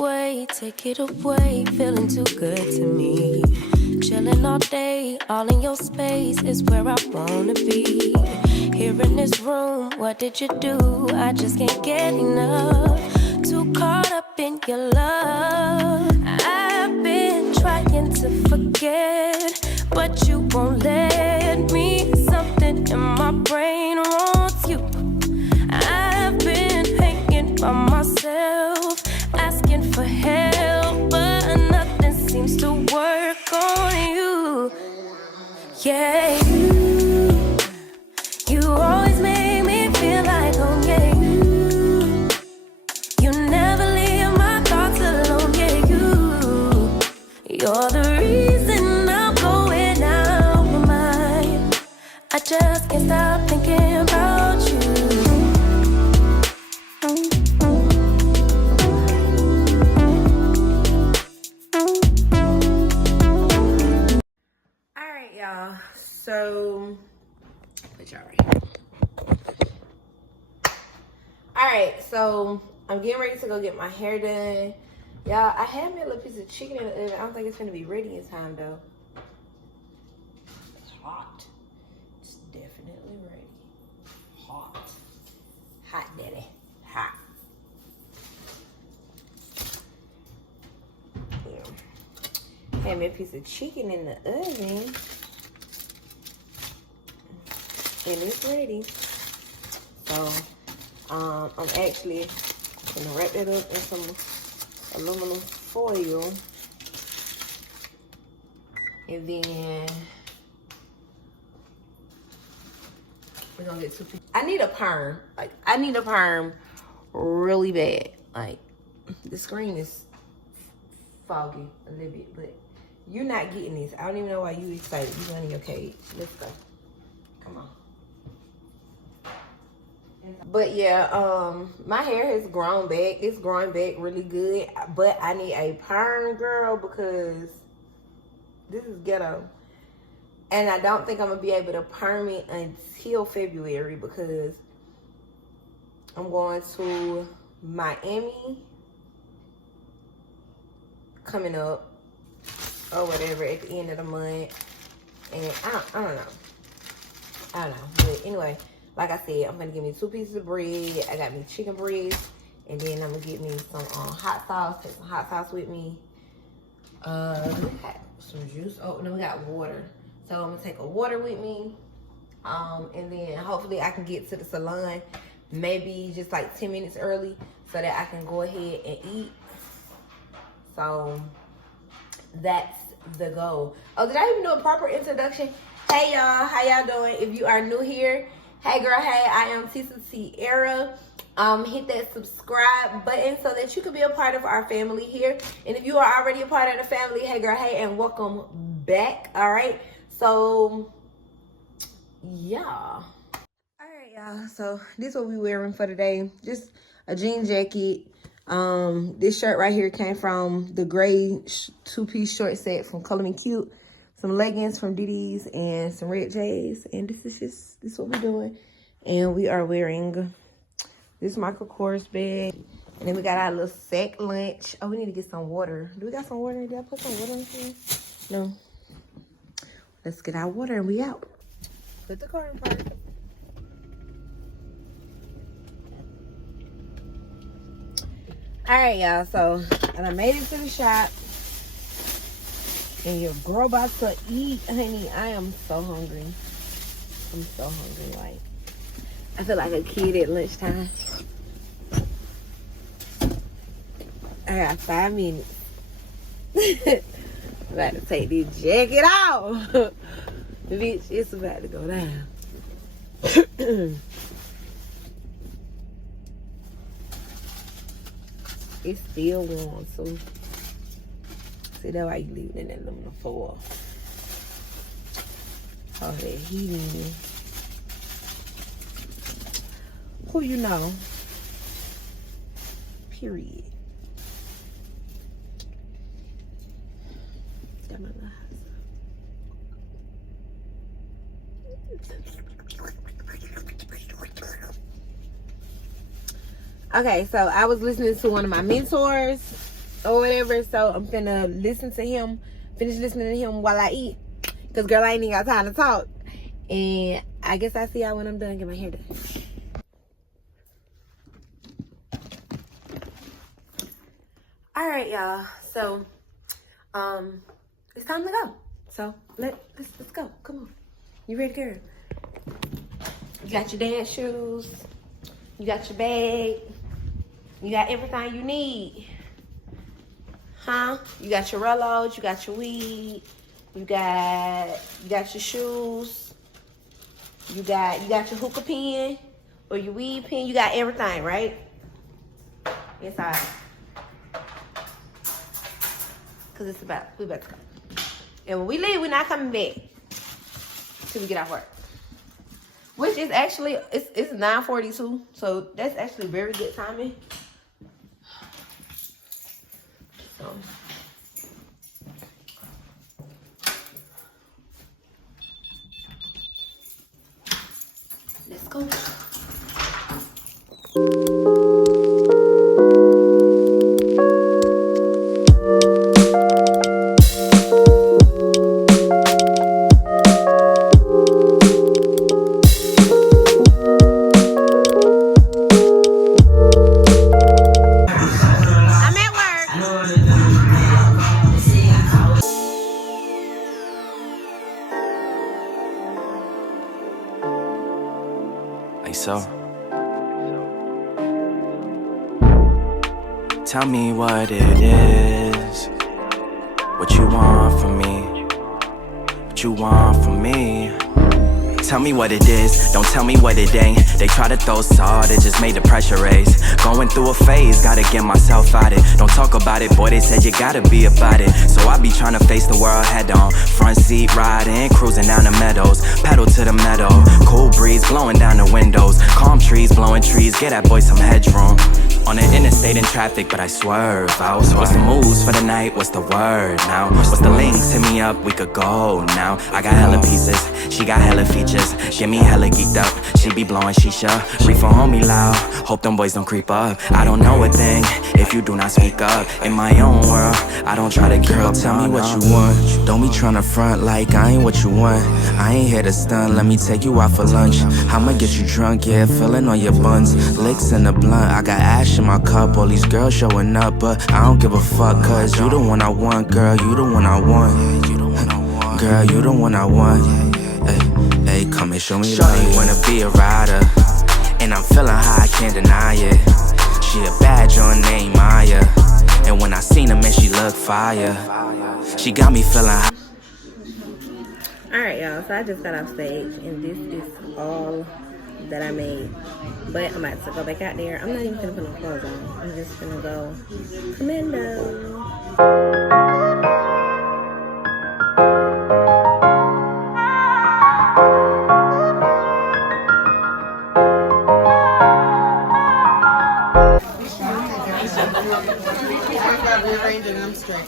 away, take it away. Feeling too good to me. Chilling all day, all in your space is where I wanna be. Here in this room, what did you do? I just can't get enough. Too caught up in your love. I've been trying to forget, but you won't let me. Something in my brain wants you. I've been hanging by myself, asking for help, but nothing seems to work on you. Yeah, you always make me feel like home. Yeah, you never leave my thoughts alone. Yeah, you're the reason I'm going out my mind. I just can't stop thinking about you. Alright, y'all. So, put y'all right here. Alright, so I'm getting ready to go get my hair done. Y'all, I had me a little piece of chicken in the oven. I don't think it's gonna be ready in time though. It's hot. It's definitely ready. Hot. Hot, daddy. Hot. Yeah. Had me a piece of chicken in the oven. And it's ready. So, I'm actually gonna wrap it up in some aluminum foil. And then we're gonna get 2 pieces. I need a perm. Like, I need a perm really bad. Like, the screen is foggy a little bit, but you're not getting this. I don't even know why you excited. You're in your cage. Let's go. Come on. But yeah, my hair has grown back. It's growing back really good, but I need a perm, girl, because this is ghetto. And I don't think I'm gonna be able to perm it until February because I'm going to Miami coming up or whatever at the end of the month. And I don't know. But anyway, like I said, I'm gonna give me 2 pieces of bread. I got me chicken breast, and then I'm gonna get me some hot sauce. Take some hot sauce with me. We got some juice. Oh no, we got water. So I'm gonna take a water with me. And then hopefully I can get to the salon maybe just like 10 minutes early so that I can go ahead and eat. So that's the goal. Oh, did I even do a proper introduction? Hey y'all, how y'all doing? If you are new here, hey girl, hey, I am Tesa Tiara. Hit that subscribe button so that you can be a part of our family here. And if you are already a part of the family, hey girl, hey, and welcome back. All right, so yeah. All right, y'all, so this is what we wearing for today. Just a jean jacket. This shirt right here came from the gray 2-piece short set from Color Me Cute. Some leggings from DD's and some red J's. And this is what we're doing. And we are wearing this Michael Kors bag. And then we got our little sack lunch. Oh, we need to get some water. Do we got some water? Did I put some water in here? No. Let's get our water and we out. Put the car in park. All right, y'all. So, I made it to the shop. And your girl about to eat, honey. I am so hungry. I'm so hungry. Like, I feel like a kid at lunchtime. I got 5 minutes. I'm about to take this jacket off. Bitch, it's about to go down. It's still warm, so see, that's why you leave it in that aluminum foil. Oh, that heating. Who you know? Period. Got my little Okay, so I was listening to one of my mentors, or whatever. So I'm finna finish listening to him while I eat. Cause girl, I ain't even got time to talk. And I guess I see y'all when I'm done getting my hair done. All right, y'all. So, it's time to go. So let's go. Come on. You ready, girl? You got your dance shoes. You got your bag. You got everything you need. Huh? You got your Rellos. You got your weed. You got your shoes. You got your hookah pen or your weed pen. You got everything, right? Inside. Cause we about to go. And when we leave, we're not coming back till we get off work. Which is actually, it's 9:42, so that's actually very good timing. So, let's go. So, tell me what it is, what you want from me, what you want from me. Tell me what it is, don't tell me what it ain't. They try to throw salt, it just made the pressure raise. Going through a phase, gotta get myself out it. Don't talk about it, boy, they said you gotta be about it. So I be trying to face the world head on. Front seat riding, cruising down the meadows. Pedal to the meadow, cool breeze blowing down the windows. Calm trees, blowing trees, get that boy some headroom. On the interstate in traffic, but I swerve out. What's the moves for the night? What's the word now? What's the links? Hit me up, we could go now. I got hella pieces, she got hella features. Get me hella geeked up, she be blowing shisha. Reefer on me loud, hope them boys don't creep up. I don't know a thing if you do not speak up. In my own world, I don't try to keep up. Tell me what you want, don't be tryna front like I ain't what you want. I ain't here to stun, let me take you out for lunch. I'ma get you drunk, yeah, feeling on your buns. Licks in the blunt, I got ash in my cup. All these girls showing up, but I don't give a fuck. Cause you the one I want, girl, you the one I want. Girl, you the one I want. Hey, come and show me love. Shorty wanna be a rider, and I'm feeling high, I can't deny it. She a bad joint named Maya, and when I seen her, man, she look fire. She got me feeling high. Alright, y'all, so I just got off stage, and this is all that I made. But I'm about to go back out there. I'm not even gonna put no clothes on. I'm just gonna go commando. Rearranging them straight.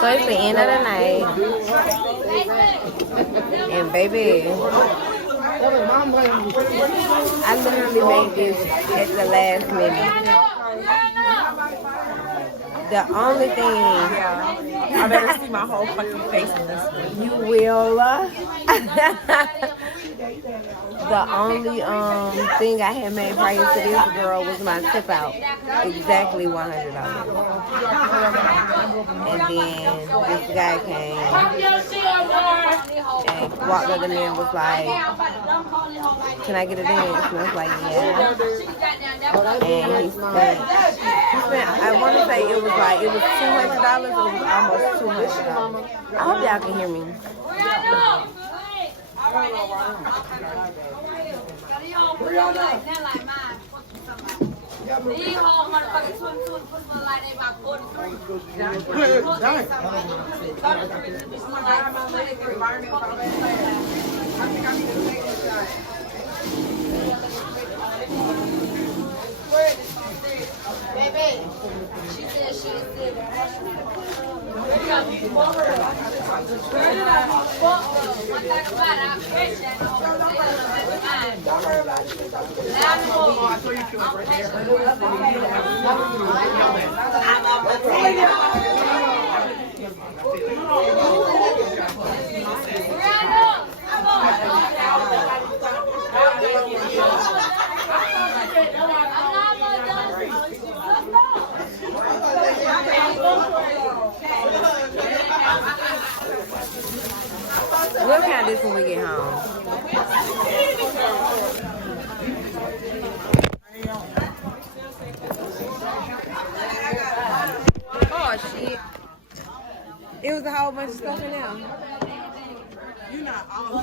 So it's the end of the night, and baby, I literally made this at the last minute. The only thing, I better see my whole fucking face in this one. You will. The only thing I had made prior to this girl was my tip out. Exactly $100. And then this guy came and walked up to me and was like, "Can I get a dance?" And I was like, "Yeah." And he spent I want to say it was $200. It was almost $200. I hope y'all can hear me. We'll count this when we get home. Oh shit. It was a whole bunch of stuff in there. You're not all.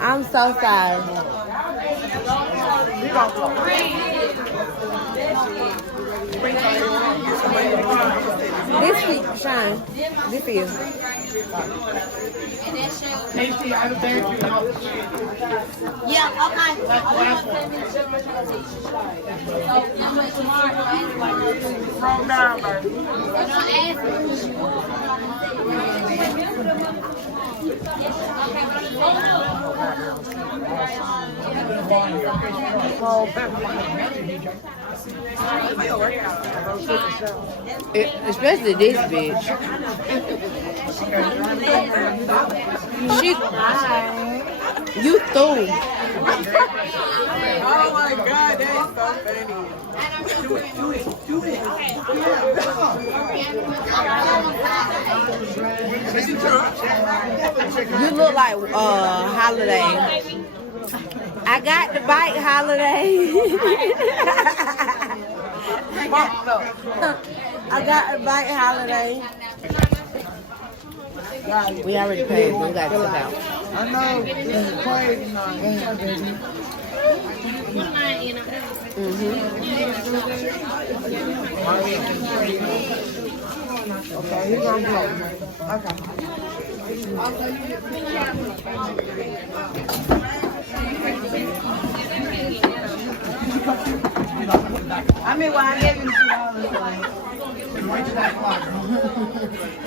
I'm so sorry. This for Sean. This for you. Tasty, I have a bag for you. Yeah, okay. That's the last one. Roll down, baby. Especially this bitch. You threw. Oh my God, that is so funny. Do it. You look like Holiday. I got the bike, Holiday. I got the bike, Holiday. We already paid, but we got to step out. I know, it's crazy. Okay, he's gonna go. Okay. I mean, well, I gave him $2.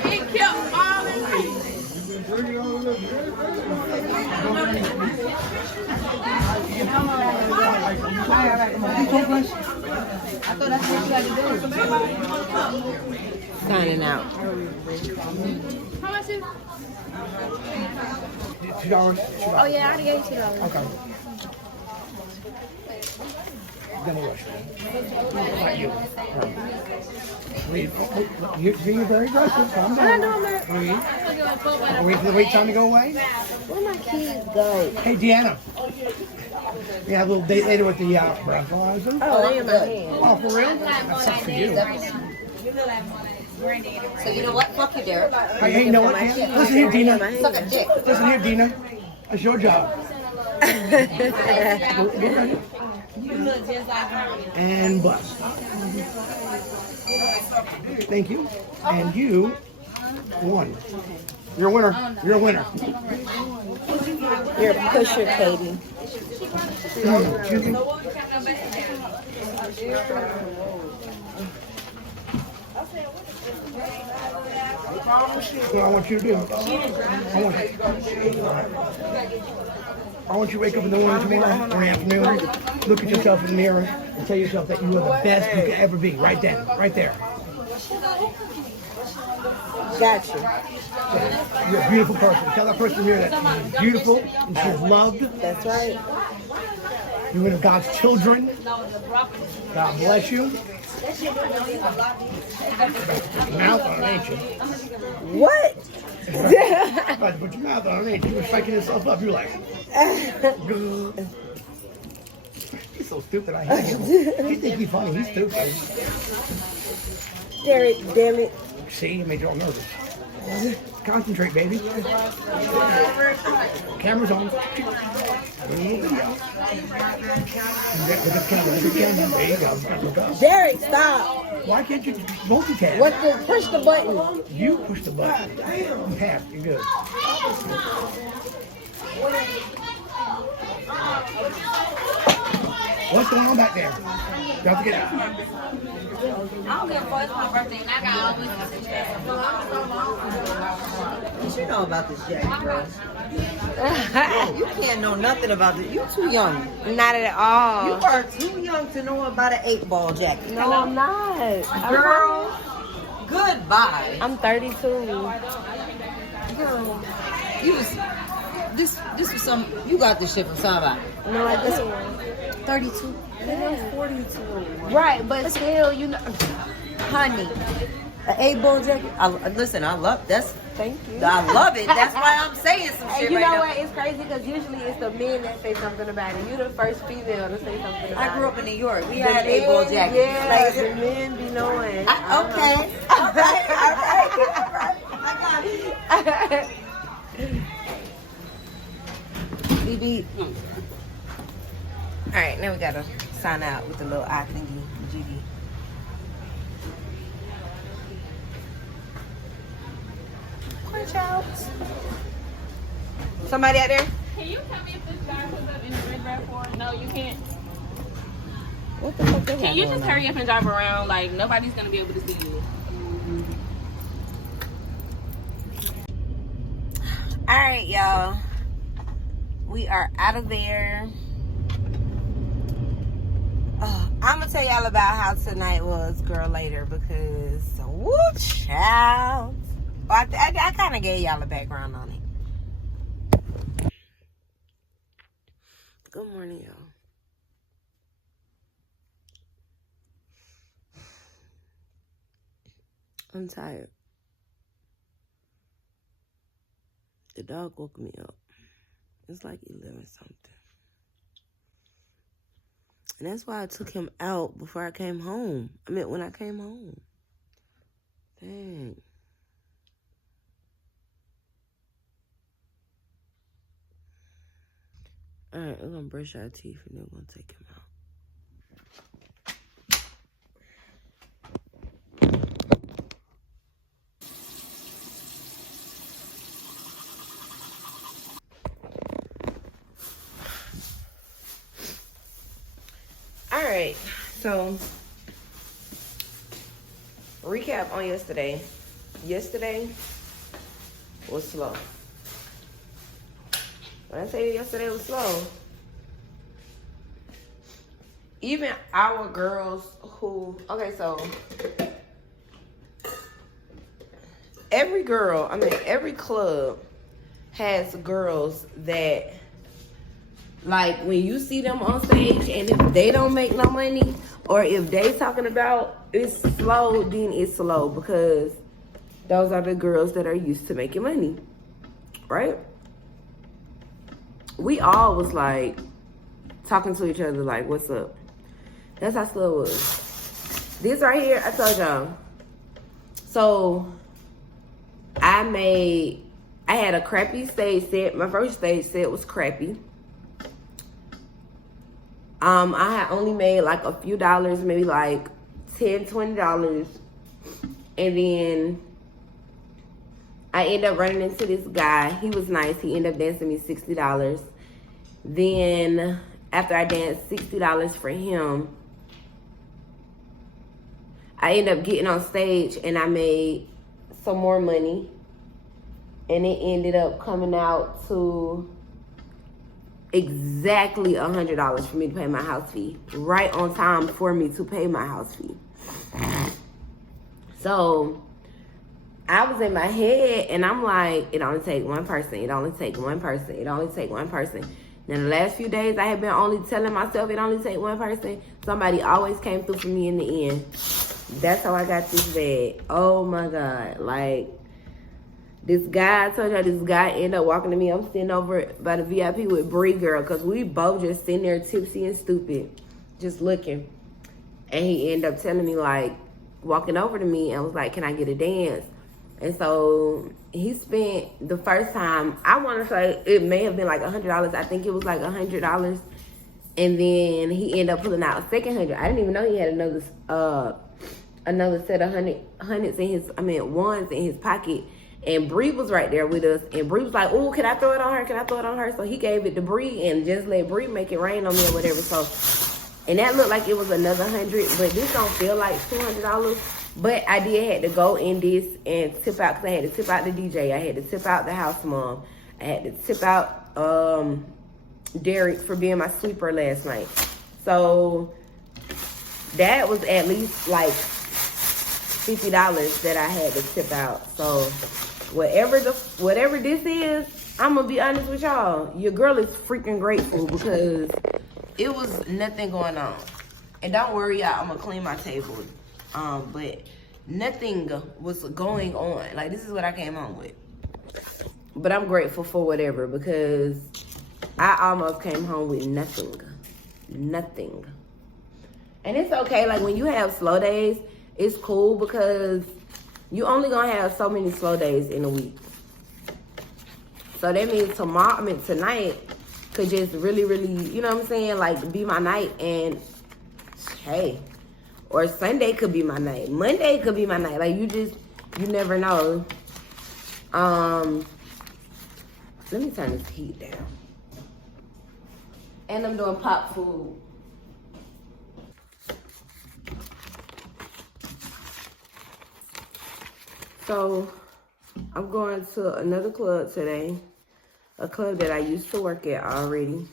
He kept falling. I thought that's what you had to do. Signing out. How much is it? $2. Oh, yeah, I already gave you $2. Okay. Gonna rush me. Not you. You're being very aggressive. Calm down. Breathe. Are we for the wait time to go away? Where my kids go? Hey, Deanna. We have a little date later with the breathalyzer. Oh, they in my hand. Oh, for real? That sucks for you. So you know what? Fuck you, Derek. Hey, you know what? Listen here, Dina. Suck a dick. Listen here, Dina. That's your job. Get ready. And bust. Thank you. And you won. You're a winner. You're a winner. You're a pusher, Katie. Excuse me. What I want you to do, I want you to wake up in the morning tomorrow or afternoon, look at yourself in the mirror and tell yourself that you are the best you could ever be, right then, right there. Gotcha. You're a beautiful person. Tell that person in the mirror that she's beautiful and she's loved. That's right. You're one of God's children. God bless you. Put your mouth on it, ain't you? What? About to put your mouth on it, ain't you? You're spiking yourself up. You're like, he's so stupid. I hate him. He think he's funny. He's stupid. Derek, damn it. See, it made you all nervous. Concentrate, baby. Camera's on. There you go. Look at camera. Look at camera. There you go. Look up. Derek, stop. Why can't you multitask? Push the button. You push the button. You have. You're good. What's going on back there? Don't forget. I don't give a fuck. It's my birthday, and I got all this. What you know about this Jack, bro? You can't know nothing about this. You too young. Not at all. You are too young to know about an 8-ball jacket. No, I'm not. Girl, goodbye. I'm 32. Girl, you was this was some. You got this shit from somebody. No, I didn't. 32. I'm 42. Right, but still, you know. Honey, an 8-ball jacket. Listen, I love that's. Thank you. I love it. That's why I'm saying some shit. And you right know now. what? It's crazy because usually it's the men that say something about it. You're the first female to say something about it. I grew up in New York. We The had 8-ball men, jackets. Yeah, Like, the men be knowing. okay. All right. I got it. BB. All right, now we gotta sign out with the little eye thingy, GD. Crunch out. Somebody out there? Can you tell me if this guy puts up in the red red for? No, you can't. What the fuck? Can you just hurry up and drive around? Like, nobody's gonna be able to see you. All right, y'all. We are out of there. I'm gonna tell y'all about how tonight was, girl, later because woo, child. I kind of gave y'all a background on it. Good morning, y'all. I'm tired. The dog woke me up. It's like 11 something. And that's why I took him out before I came home. I mean, when I came home. Dang. Alright, we're gonna brush our teeth and then we're gonna take him out. Alright, so recap on yesterday. Yesterday was slow. When I say yesterday was slow, even our girls who, okay, so every girl, every club has girls that, like, when you see them on stage and if they don't make no money or if they talking about it's slow, then it's slow because those are the girls that are used to making money, right? We all was like talking to each other like, what's up? That's how slow it was. This right here, I told y'all. So I had a crappy stage set. My first stage set was crappy. I had only made like a few dollars, maybe like $10, $20. And then I ended up running into this guy. He was nice. He ended up dancing me $60. Then after I danced $60 for him, I ended up getting on stage and I made some more money. And it ended up coming out to exactly $100 for me to pay my house fee. Right on time for me to pay my house fee. So I was in my head and I'm like, it only take one person. It only take one person. It only take one person. Now the last few days I have been only telling myself it only take one person. Somebody always came through for me in the end. That's how I got this bag. Oh my God. Like, this guy, I told y'all this guy ended up walking to me. I'm sitting over by the VIP with Bree girl because we both just sitting there tipsy and stupid, just looking. And he ended up telling me, like, walking over to me and was like, can I get a dance? And so he spent the first time, I want to say it may have been like $100. I think it was like $100. And then he ended up pulling out a second 100. I didn't even know he had another set of ones in his pocket. And Bree was right there with us. And Bree was like, "Oh, can I throw it on her? Can I throw it on her?" So he gave it to Bree and just let Bree make it rain on me or whatever. So, and that looked like it was another 100, but this don't feel like $200. But I did had to go in this and tip out, because I had to tip out the DJ. I had to tip out the house mom. I had to tip out Derek for being my sweeper last night. So that was at least like $50 that I had to tip out. So whatever this is, I'm gonna be honest with y'all. Your girl is freaking grateful because it was nothing going on. And don't worry, y'all, I'm gonna clean my table. But nothing was going on. Like, this is what I came home with. But I'm grateful for whatever, because I almost came home with nothing. Nothing. And it's okay. Like, when you have slow days, it's cool because you only gonna have so many slow days in a week. So that means tonight could just really, really, you know what I'm saying? Like, be my night. And hey, or Sunday could be my night. Monday could be my night. Like, you never know. Let me turn this heat down. And I'm doing pop food. So, I'm going to another club today. A club that I used to work at already.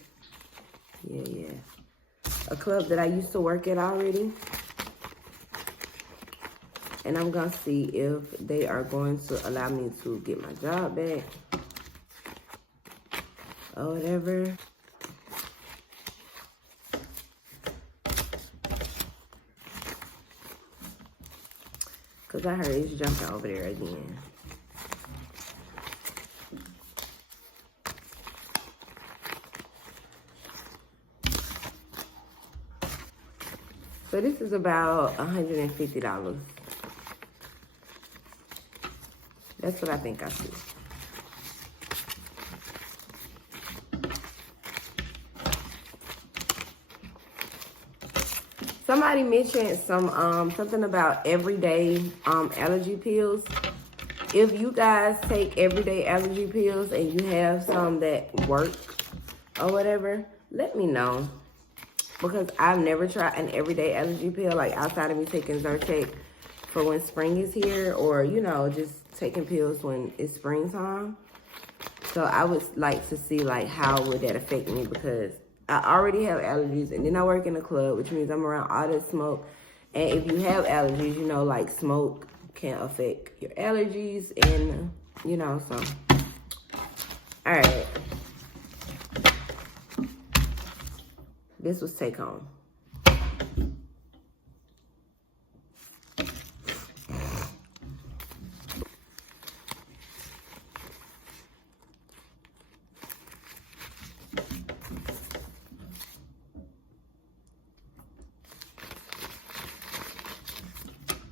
Yeah. A club that I used to work at already. And I'm going to see if they are going to allow me to get my job back. Or whatever. Because I heard it's jumping over there again. So this is about $150. That's what I think I see. Somebody mentioned something about everyday allergy pills. If you guys take everyday allergy pills and you have some that work or whatever, let me know. Because I've never tried an everyday allergy pill, like outside of me taking Zyrtec for when spring is here, or, you know, just taking pills when it's springtime. So I would like to see, like, how would that affect me, because I already have allergies, and then I work in a club, which means I'm around all this smoke. And if you have allergies, you know, like, smoke can affect your allergies, and, you know, so. All right. This was take home.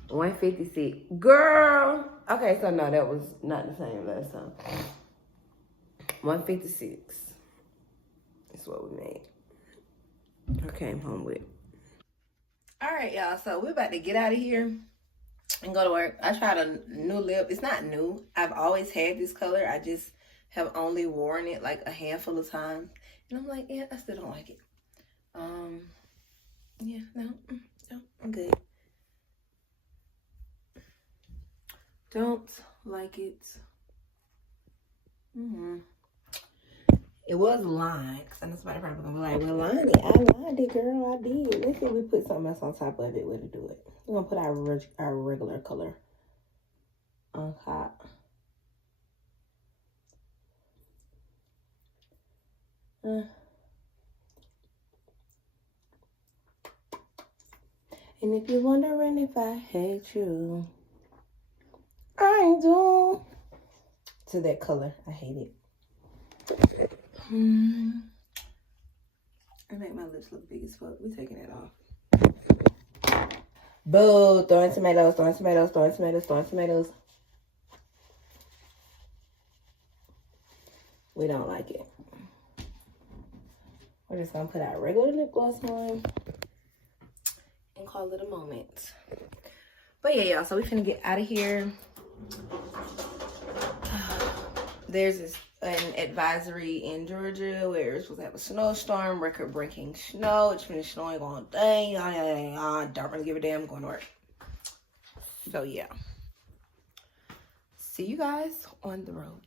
$156. Girl. Okay, so no, that was not the same last time. $156 is what we made. I came home with. All right, y'all. So we're about to get out of here and go to work. I tried a new lip. It's not new. I've always had this color. I just have only worn it like a handful of times. And I'm like, yeah, I still don't like it. Yeah, no, I'm good. Don't like it. It was lined, because I know somebody probably gonna be like, well, lined it. I lined it, girl. I did. Let's see if we put something else on top of it. We'll do it. We're gonna put our regular color on top. And if you're wondering if I hate you, I do. To that color, I hate it. I make my lips look big as fuck. We taking it off. Boo! Throwing tomatoes, throwing tomatoes, throwing tomatoes, throwing tomatoes. we don't like it. We're just gonna put our regular lip gloss on and call it a moment. But yeah, y'all, so we finna get out of here. There's an advisory in Georgia where it's supposed to have a snowstorm, record-breaking snow. It's finished snowing all day. Don't really give a damn. I'm going to work. So yeah. See you guys on the road.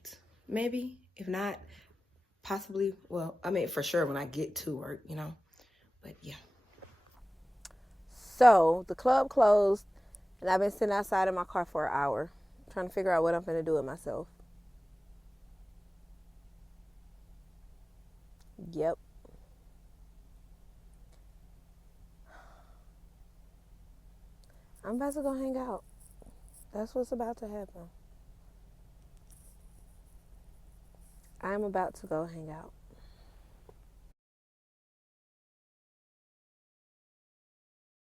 Maybe, if not, possibly, well, I mean, for sure when I get to work, you know. But yeah. So the club closed, and I've been sitting outside in my car for an hour trying to figure out what I'm going to do with myself. Yep. I'm about to go hang out. That's what's about to happen. I'm about to go hang out.